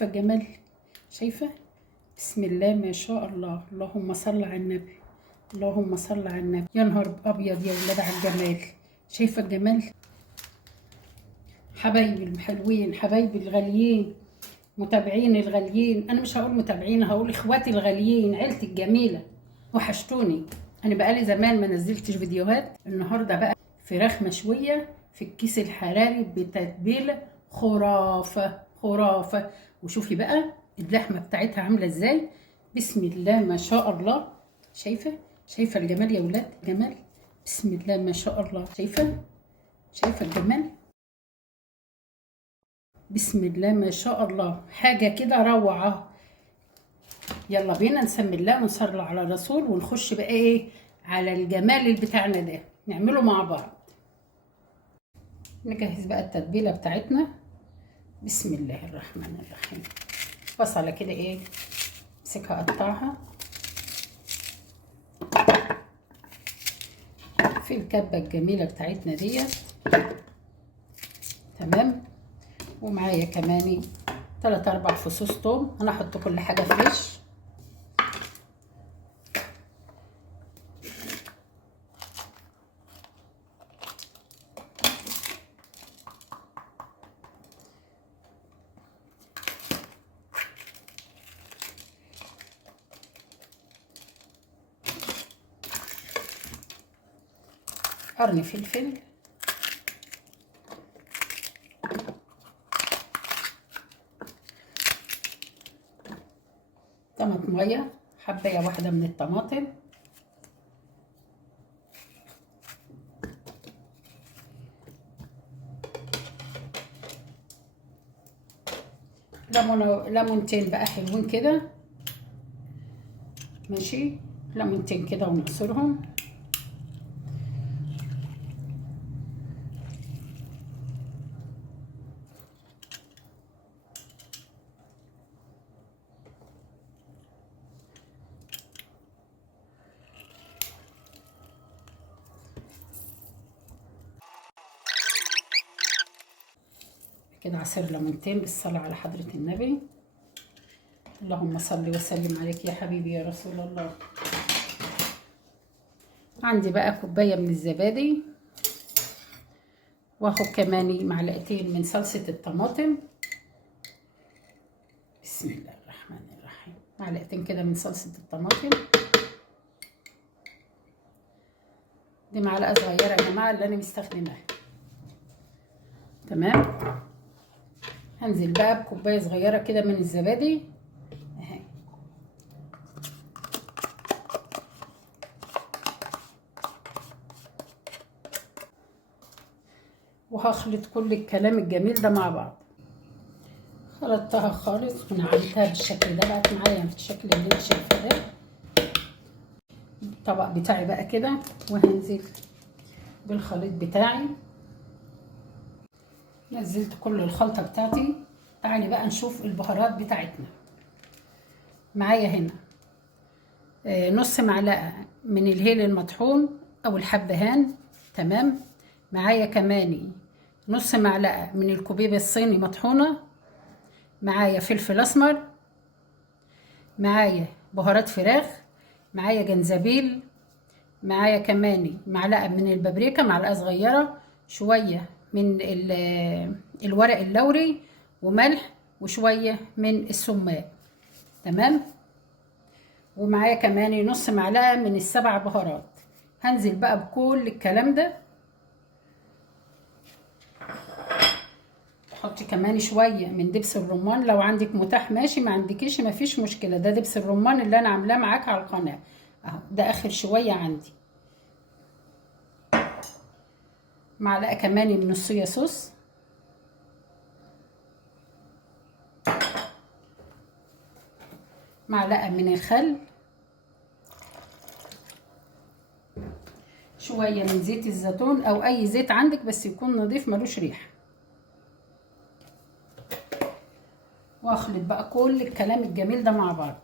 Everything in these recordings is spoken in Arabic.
فالجمال شايفة. بسم الله ما شاء الله. اللهم صل على النبي. اللهم صل على النبي. يا نهار ابيض يا ولاد على الجمال. شايفة الجمال. حبايبي الحلوين، حبايبي الغاليين، متابعين الغاليين، انا مش هقول متابعين، هقول اخواتي الغاليين، عيلتي الجميله، وحشتوني. انا بقالي زمان ما نزلتش فيديوهات. النهارده بقى فراخ مشويه في الكيس الحراري بتتبيله خرافه خرافه. وشوفي بقى اللحمه بتاعتها عامله ازاي. بسم الله ما شاء الله. شايفه الجمال يا ولاد. جمال. بسم الله ما شاء الله. شايفه الجمال. بسم الله ما شاء الله. حاجة كده روعة. يلا بينا نسمي الله ونصلي على الرسول ونخش بقى ايه على الجمال اللي بتاعنا ده، نعمله مع بعض. نجهز بقى التتبيلة بتاعتنا. بسم الله الرحمن الرحيم. بصلة كده ايه، امسكها اقطعها في الكبة الجميلة بتاعتنا ديت. تمام. ومعايا كمان 3-4 فصوص توم. انا هحط كل حاجة فريش. قرن فلفل، طماطمية، حباية واحدة من الطماطم، ليمونتين بقى حلوين كده. ماشي، ليمونتين كده ونعصرهم. كده عصير ليمونتين بالصلاة على حضرة النبي. اللهم صل وسلم عليك يا حبيبي يا رسول الله. عندي بقى كوباية من الزبادي، واخد كمان معلقتين من صلصة الطماطم. بسم الله الرحمن الرحيم. معلقتين كده من صلصة الطماطم. دي معلقة صغيرة يا جماعة اللي انا مستخدماها. تمام. هنزل بقى بكوباية صغيرة كده من الزبادي اهي. وهخلط كل الكلام الجميل ده مع بعض. خلطتها خالص ونعملتها بالشكل ده، بقت معايا بالشكل اللي انت شايفاه ده. الطبق بتاعي بقى كده، وهنزل بالخليط بتاعي. نزلت كل الخلطة بتاعتي. تعالي بقى نشوف البهارات بتاعتنا. معايا هنا نص معلقة من الهيل المطحون او الحبهان. تمام. معايا كمان نص معلقة من الكوبيبة الصيني مطحونة. معايا فلفل اسمر، معايا بهارات فراخ، معايا جنزبيل، معايا كمان معلقة من البابريكا، معلقة صغيرة، شوية من الورق اللوري، وملح، وشوية من السماق. تمام. ومعايا كمان نص معلقة من السبع بهارات. هنزل بقى بكل الكلام ده. حطي كمان شويه من دبس الرمان لو عندك متاح، ماشي، ما عندكيش مفيش مشكله. ده دبس الرمان اللي انا عاملاه معاك على القناه اهو. ده اخر شويه عندي. معلقه كمان من الصويا صوص. معلقه من الخل. شويه من زيت الزيتون او اي زيت عندك بس يكون نظيف ملوش ريحه. واخلط بقى كل الكلام الجميل ده مع بعض.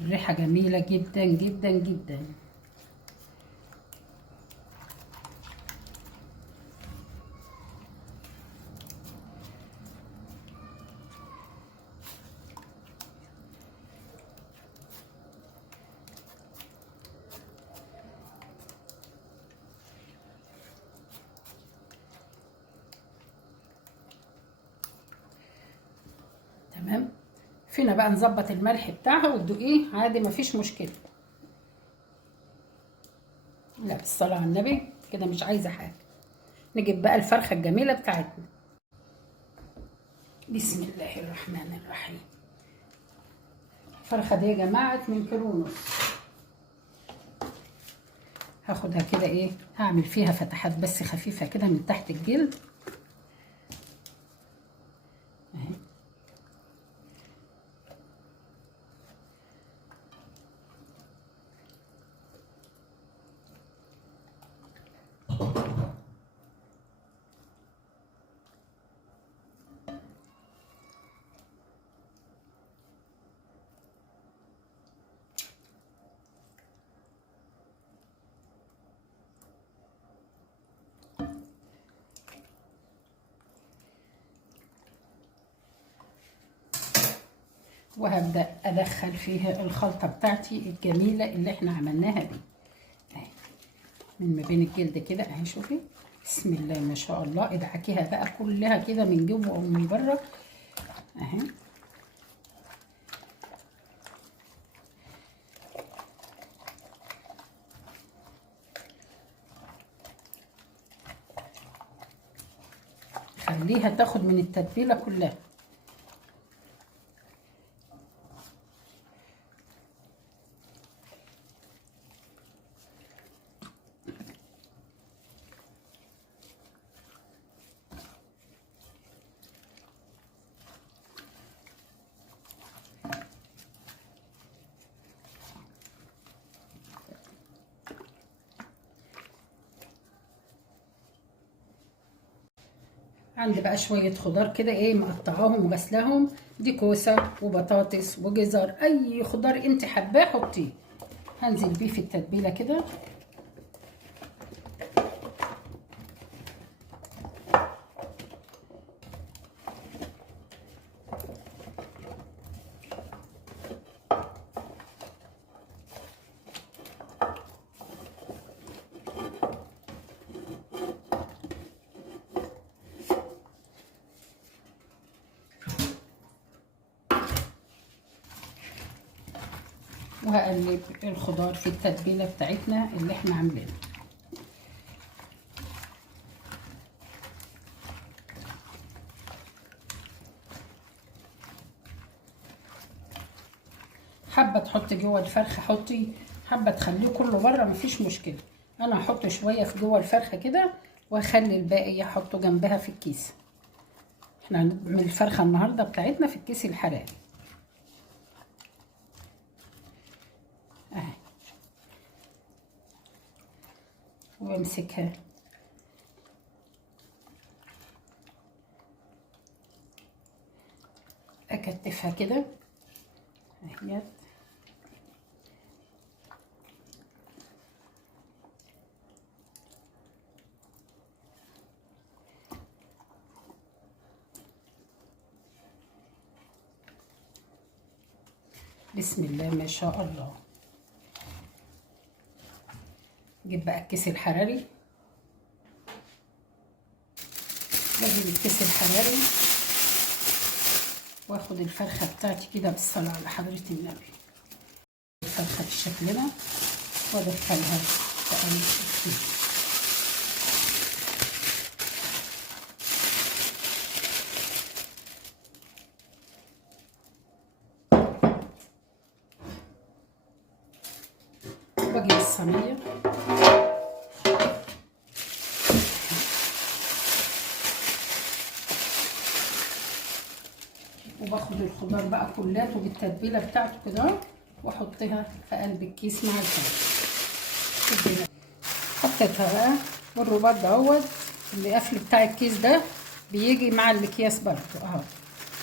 الريحة جميلة جدا جدا جدا. تمام. فينا بقى نظبط الملح بتاعها وتدوقيه عادي مفيش مشكلة. لا بالصلاة على النبي كده مش عايزة حاجة. نجيب بقى الفرخة الجميلة بتاعتنا. بسم الله الرحمن الرحيم. الفرخة دي يا جماعة 2 كيلو ونص. هاخدها كده ايه، هعمل فيها فتحات بس خفيفة كده من تحت الجلد اهي. وهبدأ أدخل فيها الخلطة بتاعتي الجميلة اللي احنا عملناها دي اهي، من ما بين الجلد كده اهي. شوفي بسم الله ما شاء الله. ادعكيها بقى كلها كده من جوه ومن بره اهي. خليها تاخد من التتبيلة كلها. عندي بقى شوية خضار كده ايه مقطعاهم وغسلاهم. دي كوسة وبطاطس وجزر، اي خضار انت حباه حطيه. هنزل بيه في التتبيلة كده. وهقلب الخضار في التتبيلة بتاعتنا اللي احنا عاملينها. حابة تحطي جوه الفرخة حطي، حابة تخليه كله بره مفيش مشكلة. انا هحط شوية في جوه الفرخة كده واخلي الباقي احطه جنبها في الكيس. احنا هنعمل الفرخة النهاردة بتاعتنا في الكيس الحراري اهي. وامسكها اكتفها كده اهي. بسم الله ما شاء الله. نجيب بقى الكيس الحراري. بجيب الكيس الحراري واخد الفرخة بتاعتي كده بالصلاة على حضرة النبي. الفرخة بالشكل ده وادخلها في قلب الكيس. واجيب الصينية وباخد الخضار بقى كلاته بالتتبيله بتاعته كده واحطها في قلب الكيس مع الفرخه. حطيتها بقى والرباط دوت القفل بتاع الكيس ده بيجي مع الاكياس برضه اهو.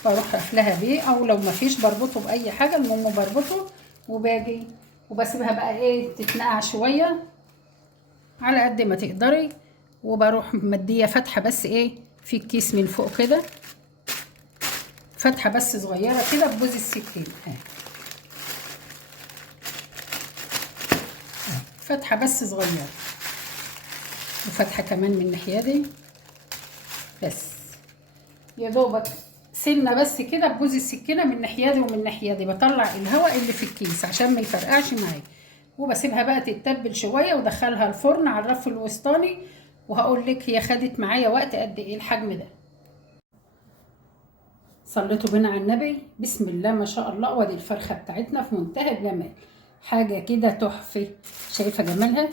بروح قافلها بيه، او لو مفيش بربطه باي حاجه المهم بربطه وباجي وبسيبها بقى ايه تتنقع شويه على قد ما تقدري، وبروح مديه فتحه بس ايه في الكيس من فوق كده، فتحه بس صغيره كده بجوز السكين اهي، فتحه بس صغيره، وفتحه كمان من الناحيه دي بس، يا دوبك سنه بس كده بجوز السكينه من الناحيه دي ومن الناحيه دي، بطلع الهواء اللي في الكيس عشان ما يفرقعش معايا، وبسيبها بقى تتبل شويه وادخلها الفرن على الرف الوسطاني، وهقول لك هي خدت معايا وقت قد ايه الحجم ده. صليتوا بنا على النبي، بسم الله ما شاء الله. وادي الفرخه بتاعتنا في منتهى الجمال، حاجه كده تحفه. شايفه جمالها؟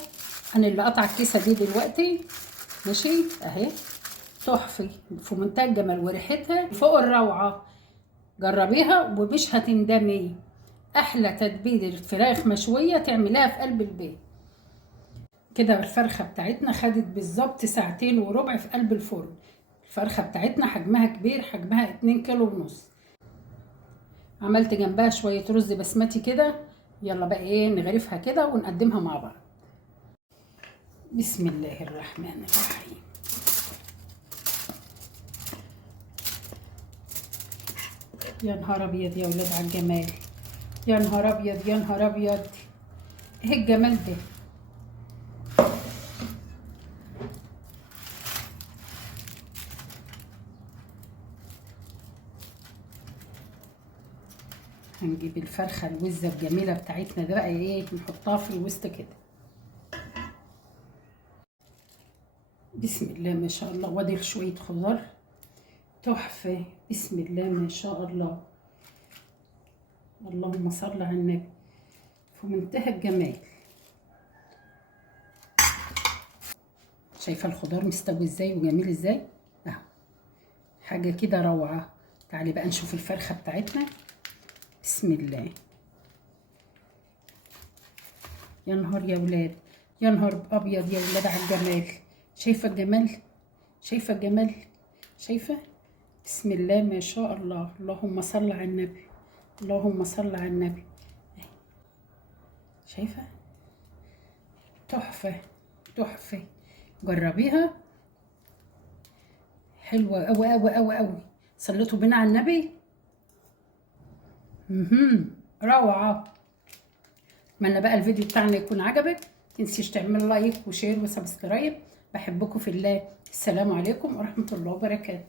انا اللي قطع الكيسه دي دلوقتي ماشي اهي، تحفه في منتهى الجمال وريحتها فوق الروعه. جربيها ومش هتندمي. احلى تتبيله الفراخ مشويه تعمليها في قلب البيت. كده الفرخه بتاعتنا خدت بالظبط 2:15 في قلب الفرن. الفرخه بتاعتنا حجمها كبير، حجمها 2 كيلو ونص. عملت جنبها شويه رز بسمتي كده. يلا بقى ايه نغرفها كده ونقدمها مع بعض. بسم الله الرحمن الرحيم. يا نهار ابيض يا ولاد على الجمال، يا نهار ابيض يا نهار ابيض، ايه الجمال ده. هنجيب الفرخه الوزه الجميله بتاعتنا ده بقى ايه نحطها في الوسط كده. بسم الله ما شاء الله. وادي شويه خضار تحفه، بسم الله ما شاء الله. اللهم صل على النبي، في منتهى الجمال. شايفه الخضار مستوي ازاي وجميل ازاي اهو، حاجه كده روعه. تعالي بقى نشوف الفرخه بتاعتنا. بسم الله. يا نهار يا ولاد، يا نهار ابيض يا ولاد على الجمال. شايفه الجمال؟ شايفه الجمال؟ شايفه؟ بسم الله ما شاء الله. اللهم صل على النبي، اللهم صل على النبي. شايفه؟ تحفه تحفه. جربيها، حلوه قوي قوي قوي قوي. صليتوا بنا على النبي. روعه. اتمنى بقى الفيديو بتاعنا يكون عجبك. متنسيش تعمل لايك وشير وسبسكرايب. بحبكم في الله. السلام عليكم ورحمه الله وبركاته.